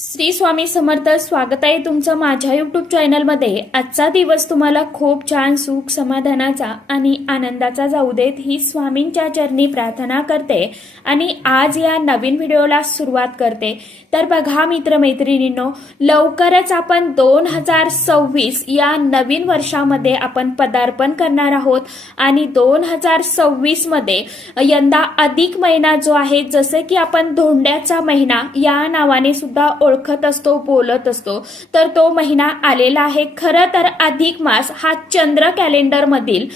श्री स्वामी समर्थ स्वागत आहे तुमचं माझ्या युट्यूब चॅनलमध्ये आजचा दिवस तुम्हाला खूप छान सुख समाधानाचा आणि आनंदाचा जाऊ देत ही स्वामींच्या चरणी प्रार्थना करते आणि आज या नवीन व्हिडिओला सुरुवात करते. तर बघा मित्रमैत्रिणींनो लवकरच आपण दोन हजार सव्वीस या नवीन वर्षामध्ये आपण पदार्पण करणार आहोत आणि दोन हजार सव्वीसमध्ये यंदा अधिक महिना जो आहे जसे की आपण धोंड्याचा महिना या नावाने सुद्धा ओळखत असतो बोलत असतो तर तो महिना आलेला आहे. खरं तर अधिक मास हा चंद्र कॅलेंडर मधील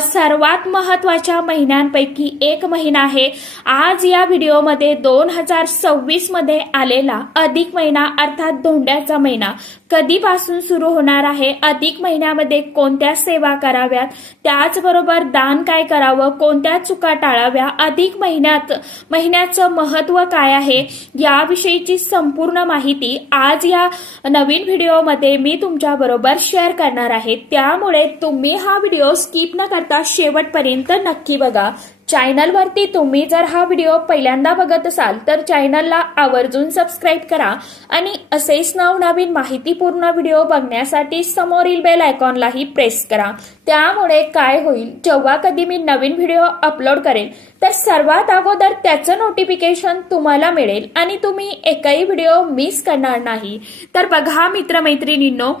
सर्वात महत्त्वाच्या महिन्यांपैकी एक महिना आहे. आज या व्हिडिओमध्ये दोन हजार सव्वीसमध्ये आलेला अधिक महिना अर्थात धोंड्याचा महिना कधीपासून सुरू होणार आहे? अधिक महिन्यामध्ये कोणत्या सेवा कराव्यात? त्याचबरोबर दान काय करावं? कोणत्या चुका टाळाव्या? अधिक महिन्यात महिन्याचं महत्त्व काय आहे? याविषयीची संपूर्ण माहिती माहिती आज या नवीन व्हिडिओमध्ये मी तुमच्या बरोबर शेअर करणार आहे. त्यामुळे तुम्ही हा व्हिडिओ स्किप न करता शेवटपर्यंत नक्की बघा. चॅनलवरती तुम्ही जर हा व्हिडिओ पहिल्यांदा बघत असाल तर चॅनलला आवर्जून सबस्क्राईब करा आणि असेच नवनवीन माहितीपूर्ण व्हिडिओ बघण्यासाठी समोरील बेल आयकॉनलाही प्रेस करा. त्यामुळे काय होईल जेव्हा कधी मी नवीन व्हिडिओ अपलोड करेन तर सर्वात अगोदर त्याचं नोटिफिकेशन तुम्हाला मिळेल आणि तुम्ही एकही व्हिडिओ मिस करणार नाही. तर बघा मित्रमैत्रिणींनो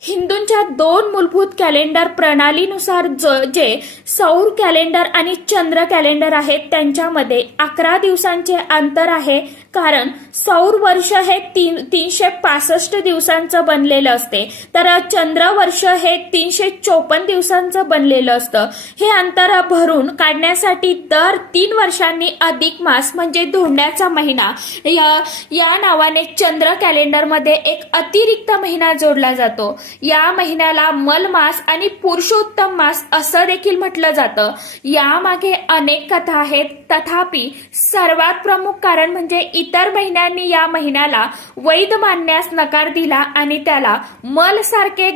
हिंदूंच्या दोन मूलभूत कॅलेंडर प्रणालीनुसार ज- जे सौर कॅलेंडर आणि चंद्र कॅलेंडर आहेत त्यांच्यामध्ये अकरा दिवसांचे अंतर आहे. कारण सौर वर्ष हे तीन तीनशे पासष्ट दिवसांचं बनलेलं असते. तर चंद्र वर्ष हे तीनशे चोपन्न दिवसांचं बनलेलं असतं. हे अंतर भरून काढण्यासाठी दर तीन वर्षांनी अधिक मास म्हणजे धोंड्याचा महिना या या नावाने चंद्र कॅलेंडरमध्ये एक अतिरिक्त महिना जोडला जातो. या महिन्याला मल मास आणि पुरुषोत्तम मास असं देखील म्हटलं जातं. यामागे अनेक कथा आहेत. तथापि सर्वात प्रमुख कारण म्हणजे इतर महिन्यांनी या महिन्याला वैध मानण्यास नकार दिला आणि त्याला मल सारखे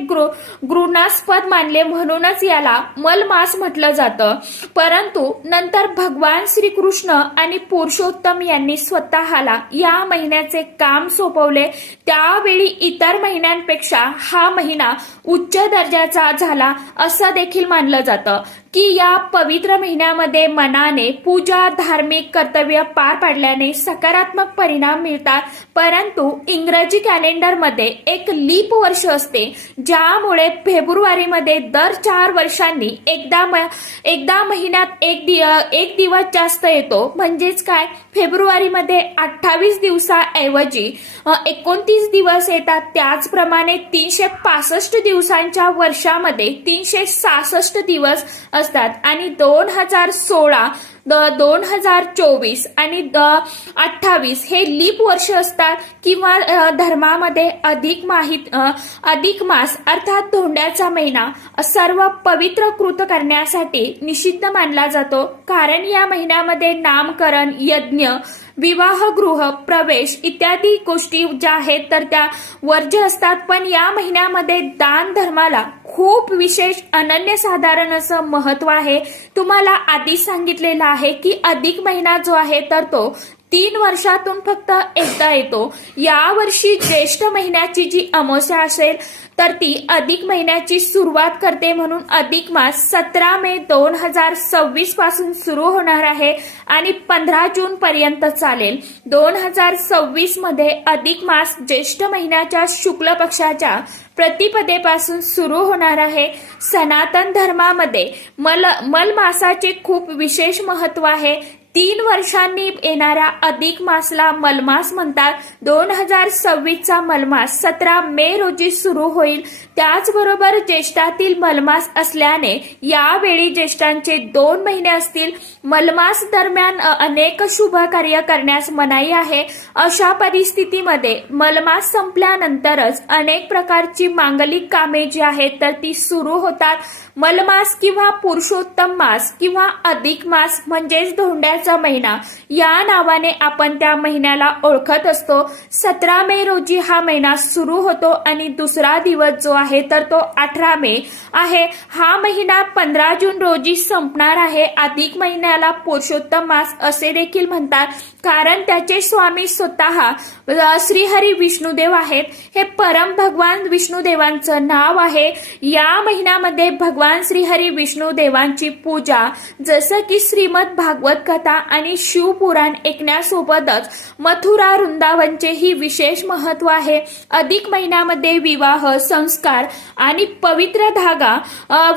घृणास्पद मानले म्हणूनच याला मल मास म्हटलं जातं. परंतु नंतर भगवान श्रीकृष्ण आणि पुरुषोत्तम यांनी स्वतःला या महिन्याचे काम सोपवले. त्यावेळी इतर महिन्यांपेक्षा हा महिना उच्च दर्जाचा झाला असं देखील मानलं जातं. की या पवित्र महिन्यामध्ये मनाने पूजा धार्मिक कर्तव्य पार पाडल्याने सकारात्मक परिणाम मिळतात. परंतु इंग्रजी कॅलेंडरमध्ये एक लीप वर्ष असते ज्यामुळे फेब्रुवारीमध्ये दर चार वर्षांनी एकदा म- एकदा महिन्यात एक दि एक दिवस जास्त येतो. म्हणजेच काय? फेब्रुवारीमध्ये अठ्ठावीस दिवसाऐवजी एकोणतीस दिवस येतात. त्याचप्रमाणे तीनशे पासष्ट दिवसांच्या वर्षामध्ये तीनशे सहासष्ट दिवस असतात. आणि दोन हजार सोळा द दोन हजार चोवीस आणि द अठ्ठावीस हे लीप वर्ष असतात किंवा धर्मामध्ये अधिक माहीत अधिक मास अर्थात धोंड्याचा महिना सर्व पवित्र कृत करण्यासाठी निषिद्ध मानला जातो. कारण या महिन्यामध्ये नामकरण यज्ञ विवाहगृह प्रवेश इत्यादी गोष्टी ज्या आहेत तर त्या वर्ज्य असतात. पण या महिन्यामध्ये दान धर्माला खूप विशेष अनन्यसाधारण असं महत्त्व आहे. तुम्हाला आधीच सांगितलेलं आहे की अधिक महिना जो आहे तर तो तीन वर्षातून फक्त एकदा येतो. यावर्षी ज्येष्ठ महिन्याची जी अमावस्या असेल तर ती अधिक महिन्याची सुरुवात करते म्हणून अधिक मास सतरा मे दोन हजार सव्वीसपासून सुरू होणार आहे आणि पंधरा जून पर्यंत चालेल. दोन हजार सव्वीसमध्ये अधिक मास ज्येष्ठ महिन्याच्या शुक्ल पक्षाच्या प्रतिपदेपासून सुरू होणार आहे. सनातन धर्मामध्ये मल मल मासाचे खूप विशेष महत्त्व आहे. तीन वर्षांनी येणाऱ्या अधिक मासला मलमास म्हणतात. दोन हजार सव्वीसचा मलमास सतरा मे रोजी सुरू होईल. त्याचबरोबर ज्येष्ठातील मलमास असल्याने यावेळी ज्येष्ठांचे दोन महिने असतील. मलमास दरम्यान अनेक शुभ कार्य करण्यास मनाई आहे. अशा परिस्थितीमध्ये मलमास संपल्यानंतरच अनेक प्रकारची मांगलिक कामे जी आहेत तर ती सुरू होतात. मलमास किंवा पुरुषोत्तम मास किंवा अधिक मास म्हणजेच धोंड्या धोंड्याचा महिना. या नावाने आपण त्या महिन्याला ओळखत असतो. सतरा मे रोजी हा महिना सुरू होतो आणि दुसरा दिवस जो आहे तर तो अठरा मे आहे. हा महिना पंधरा जून रोजी संपणार आहे. अधिक महिन्याला पुरुषोत्तम मास असे देखील म्हणतात. कारण त्याचे स्वामी स्वतः श्रीहरी विष्णुदेव आहेत. हे परम भगवान विष्णुदेवांचं नाव आहे. या महिन्यामध्ये भगवान श्रीहरी विष्णुदेवांची पूजा जसं की श्रीमद भागवत कथा आणि शिवपुराण ऐकण्यासोबतच मथुरा वृंदावनचे ही विशेष महत्त्व आहे. अधिक महिन्यामध्ये विवाह संस्कार आणि पवित्र धागा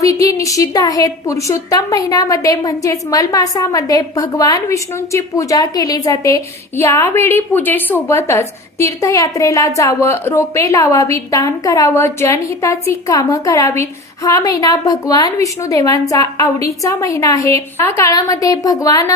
विधी निषिद्ध आहेत. पुरुषोत्तम महिन्यामध्ये म्हणजेच मलमासामध्ये भगवान विष्णूंची पूजा केली जाते. यावेळी पूजेसोबतच तीर्थयात्रेला जावं रोपे लावावीत दान करावं जनहिताची कामं करावीत. हा महिना भगवान विष्णुदेवांचा आवडीचा महिना आहे. या काळामध्ये भगवान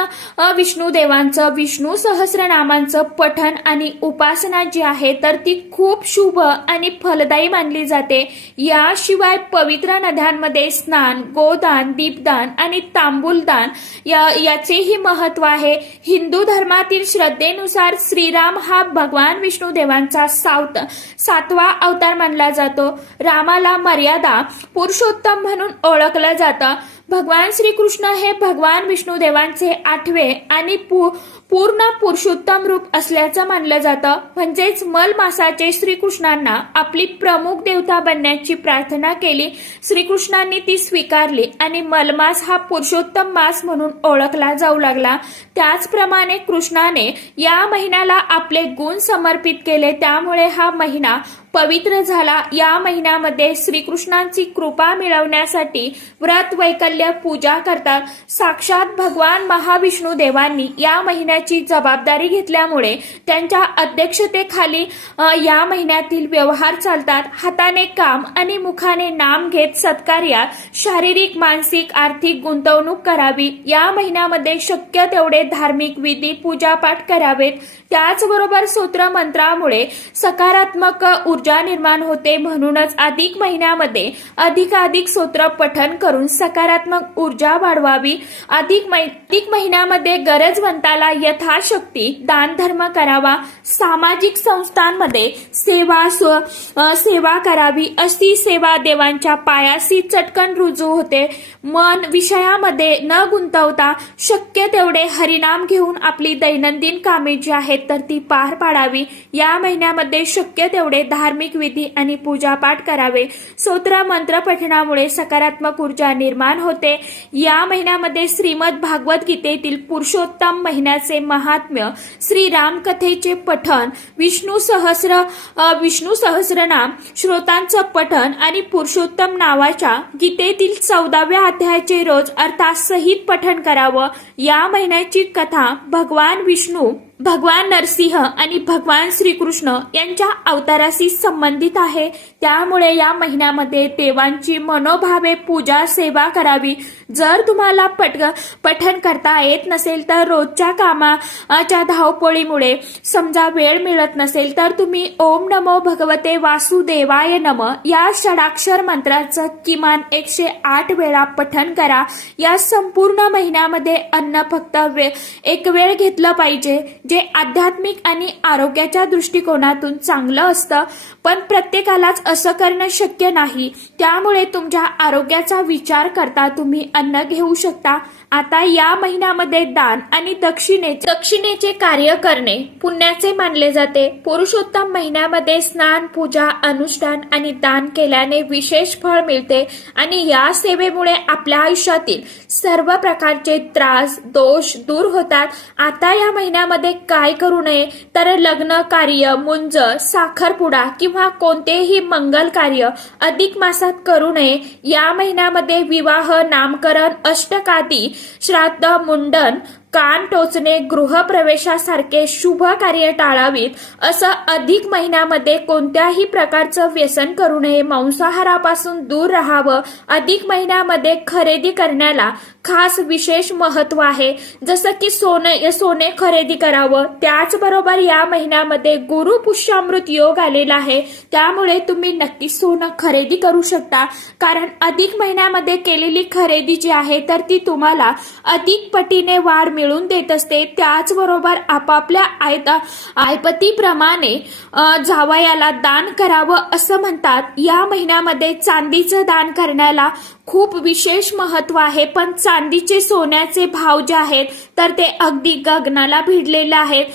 विष्णू विष्णुदेवांचं विष्णू सहस्रनामांचं पठण आणि उपासना जी आहे तर ती खूप शुभ आणि फलदायी मानली जाते. याशिवाय पवित्र नद्यांमध्ये स्नान गोदान दीपदान आणि तांबूलदान या याचेही महत्त्व आहे. हिंदू धर्मात धर्मातील श्रद्धेनुसार श्रीराम हा भगवान विष्णू देवांचा सावत सातवा अवतार मानला जातो. रामाला मर्यादा पुरुषोत्तम म्हणून ओळखलं जातं. भगवान श्रीकृष्ण हे भगवान विष्णू देवांचे आठवे आणि पु पूर्ण पुरुषोत्तम रूप असल्याचं मानलं जातं. म्हणजेच मल मासाचे श्रीकृष्णांना आपली प्रमुख देवता बनण्याची प्रार्थना केली. श्रीकृष्णांनी ती स्वीकारली आणि मलमास हा पुरुषोत्तम मास म्हणून ओळखला जाऊ लागला. त्याचप्रमाणे कृष्णाने या महिन्याला आपले गुण समर्पित केले. त्यामुळे हा महिना पवित्र झाला. या महिन्यामध्ये श्रीकृष्णांची कृपा मिळवण्यासाठी व्रत वैकल्य पूजा करतात. साक्षात भगवान महाविष्णू देवांनी या महिन्याची जबाबदारी घेतल्यामुळे त्यांच्या अध्यक्षतेखाली या महिन्यातील व्यवहार चालतात. हाताने काम आणि मुखाने नाम घेत सत्कार्यात शारीरिक मानसिक आर्थिक गुंतवणूक करावी. या महिन्यामध्ये शक्य तेवढे धार्मिक विधी पूजापाठ करावेत. त्याचबरोबर सूत्र मंत्रामुळे सकारात्मक ऊर्जा निर्माण होते म्हणूनच अधिक महिन्यामध्ये अधिकाधिक सूत्र पठन करून सकारात्मक ऊर्जा वाढवावी. अधिक अधिक महिन्यामध्ये गरजवंताला यथाशक्ती दानधर्म करावा. सामाजिक संस्थांमध्ये सेवा स्व सेवा करावी अशी सेवा देवांच्या पायाशी चटकन रुजू होते. मन विषयामध्ये न गुंतवता शक्य तेवढे हरिनाम घेऊन आपली दैनंदिन कामे जी आहेत तर ती पार पाडावी. या महिन्यामध्ये शक्य तेवढे धार्मिक विधी आणि पूजापाठ करावे. स्तोत्र मंत्र पठणामुळे सकारात्मक ऊर्जा निर्माण होते. या महिन्यामध्ये श्रीमद भागवत गीतेतील पुरुषोत्तम महिन्याचे महात्म्य श्री रामकथेचे पठण विष्णू सहस्र विष्णू सहस्रनाम श्रोतांचं पठण आणि पुरुषोत्तम नावाच्या गीतेतील चौदाव्या अध्यायाचे रोज अर्थात सहित पठण करावं. या महिन्याची कथा भगवान विष्णू भगवान नरसिंह आणि भगवान श्रीकृष्ण यांच्या अवताराशी संबंधित आहे. त्यामुळे या महिन्यामध्ये देवांची मनोभावे पूजा सेवा करावी. जर तुम्हाला पट पठन करता येत नसेल तर रोजच्या कामाच्या धावपळीमुळे समजा वेळ मिळत नसेल तर तुम्ही ओम नमो भगवते वासुदेवाय नम या षडाक्षर मंत्राचं किमान एकशे आठ वेळा पठन करा. या संपूर्ण महिन्यामध्ये अन्न फक्त वे एक वेळ घेतलं पाहिजे जे आध्यात्मिक आणि आरोग्याच्या दृष्टिकोनातून चांगलं असतं. पण प्रत्येकालाच असं करणं शक्य नाही. त्यामुळे तुमच्या आरोग्याचा विचार करता तुम्ही अन्न घेऊ शकता. आता या महिन्यामध्ये दान आणि दक्षिणे दक्षिणेचे कार्य करणे पुण्याचे मानले जाते. पुरुषोत्तम महिन्यामध्ये स्नान पूजा अनुष्ठान आणि दान केल्याने विशेष फळ मिळते आणि या सेवेमुळे आपल्या आयुष्यातील सर्व प्रकारचे त्रास दोष दूर होतात. आता या महिन्यामध्ये काय करू नये? तर लग्न कार्य मुंज साखरपुडा किंवा कोणतेही मंगल कार्य अधिक मासात करू नये. या महिन्यामध्ये विवाह नामकरण अष्टकादी श्राद्ध मुंडन कान टोचणे गृहप्रवेशासारखे शुभ कार्य टाळावीत असं अधिक महिन्यामध्ये कोणत्याही प्रकारचं व्यसन करू नये. मांसाहारापासून दूर राहावं. अधिक महिन्यामध्ये खरेदी करण्याला खास विशेष महत्त्व आहे. जसं की सोने सोने खरेदी करावं. त्याचबरोबर या महिन्यामध्ये गुरु पुष्यामृत योग आलेला आहे. त्यामुळे तुम्ही नक्की सोनं खरेदी करू शकता. कारण अधिक महिन्यामध्ये केलेली खरेदी जी आहे तर ती तुम्हाला अधिक पटीने वाढ मिळून देत असते त्याचबरोबर आपापल्या आयता आयपतीप्रमाणे जावयाला दान करावं असं म्हणतात. या महिन्यामध्ये चांदीचं दान करण्याला खूप विशेष महत्त्व आहे पण चांदीचे सोन्याचे भाव जे आहेत तर ते अगदी गगनाला भिडलेले आहेत.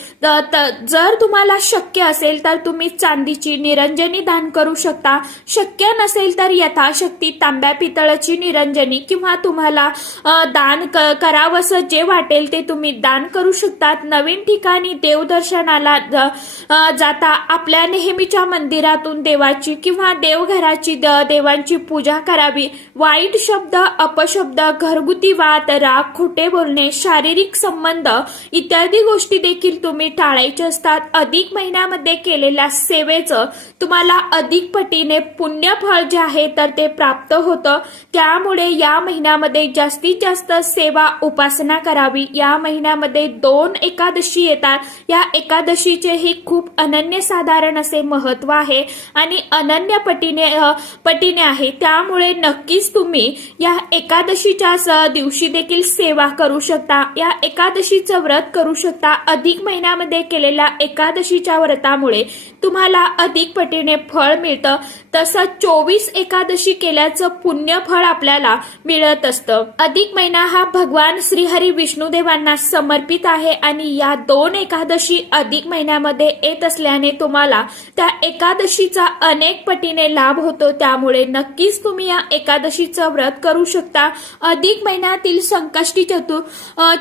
जर तुम्हाला शक्य असेल तर तुम्ही चांदीची निरंजनी दान करू शकता. शक्य नसेल तर यथाशक्ती तांब्या पितळाची निरंजनी किंवा तुम्हाला दान क- करावंसं जे वाटेल ते तुम्ही दान करू शकतात. नवीन ठिकाणी देवदर्शनाला ज- जाता आपल्या नेहमीच्या मंदिरातून देवाची किंवा देवघराची द- देवांची पूजा करावी. वाईट शब्द अपशब्द घरगुती वाद राग खोटे बोलणे शारीरिक संबंध इत्यादी गोष्टी देखील तुम्ही टाळायचे असतात. अधिक महिन्यामध्ये केलेल्या सेवेचं तुम्हाला अधिक पटीने पुण्यफळ जे आहे तर ते प्राप्त होतं. त्यामुळे या महिन्यामध्ये जास्तीत जास्त सेवा उपासना करावी. या महिन्यामध्ये दोन एकादशी येतात. या एकादशीचे ही खूप अनन्यसाधारण असे महत्त्व आहे आणि अनन्य पटीने पटीने आहे. त्यामुळे नक्कीच तुम्ही तुम्ही या एकादशीच्या दिवशी देखील सेवा करू शकता. या एकादशीचं व्रत करू शकता. अधिक महिन्यामध्ये केलेल्या एकादशीच्या व्रतामुळे तुम्हाला अधिक पटीने फळ मिळतं. तसं चोवीस एकादशी केल्याचं पुण्य फळ आपल्याला मिळत असतं. अधिक महिना हा भगवान श्रीहरी विष्णुदेवांना समर्पित आहे आणि या दोन एकादशी अधिक महिन्यामध्ये येत असल्याने तुम्हाला त्या एकादशीचा अनेक पटीने लाभ होतो. त्यामुळे नक्कीच तुम्ही या एकादशीचं व्रत करू शकता. अधिक महिन्यातील संकष्टी चतुर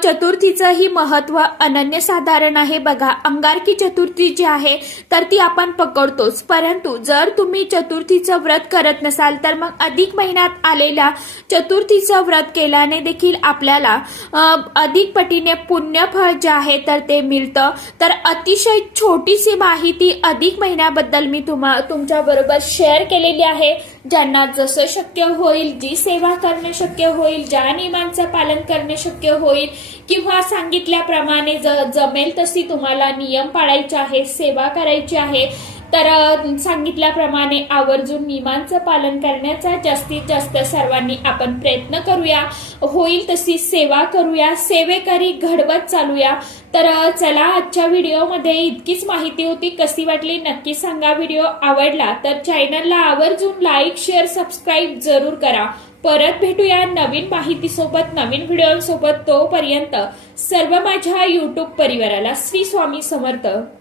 चतुर्थीचंही चतुर्थीचं ही महत्त्व अनन्यसाधारण आहे. बघा अंगारकी चतुर्थी जी आहे तर ती आपण पकडतोच. परंतु जर तुम्ही चतुर्थीचं व्रत करत नसाल तर मग अधिक महिन्यात आलेल्या चतुर्थीचं व्रत केल्याने देखील आपल्याला अधिक पटीने पुण्यफळ जे आहे तर ते मिळतं. तर अतिशय छोटीशी माहिती अधिक महिन्याबद्दल मी तुम्हा तुमच्या बरोबर शेअर केलेली आहे. ज्यांना जसं शक्य होईल जी सेवा करणे शक्य होईल ज्या नियमांचं पालन करणे शक्य होईल किंवा सांगितल्याप्रमाणे ज जमेल तशी तुम्हाला नियम पाळायचे आहे सेवा करायची आहे तर सांगितल्याप्रमाणे आवर्जून नियमांचं पालन करण्याचा जास्तीत जास्त सर्वांनी आपण प्रयत्न करूया. होईल तशी सेवा करूया सेवेकरी घडवत चालूया. तर चला आजच्या व्हिडिओमध्ये इतकीच माहिती होती कशी वाटली नक्की सांगा. व्हिडिओ आवडला तर चॅनलला आवर्जून लाईक शेअर सबस्क्राईब जरूर करा. परत भेटूया नवीन माहितीसोबत नवीन व्हिडिओसोबत तोपर्यंत सर्व माझ्या यूट्यूब परिवाराला श्री स्वामी समर्थ.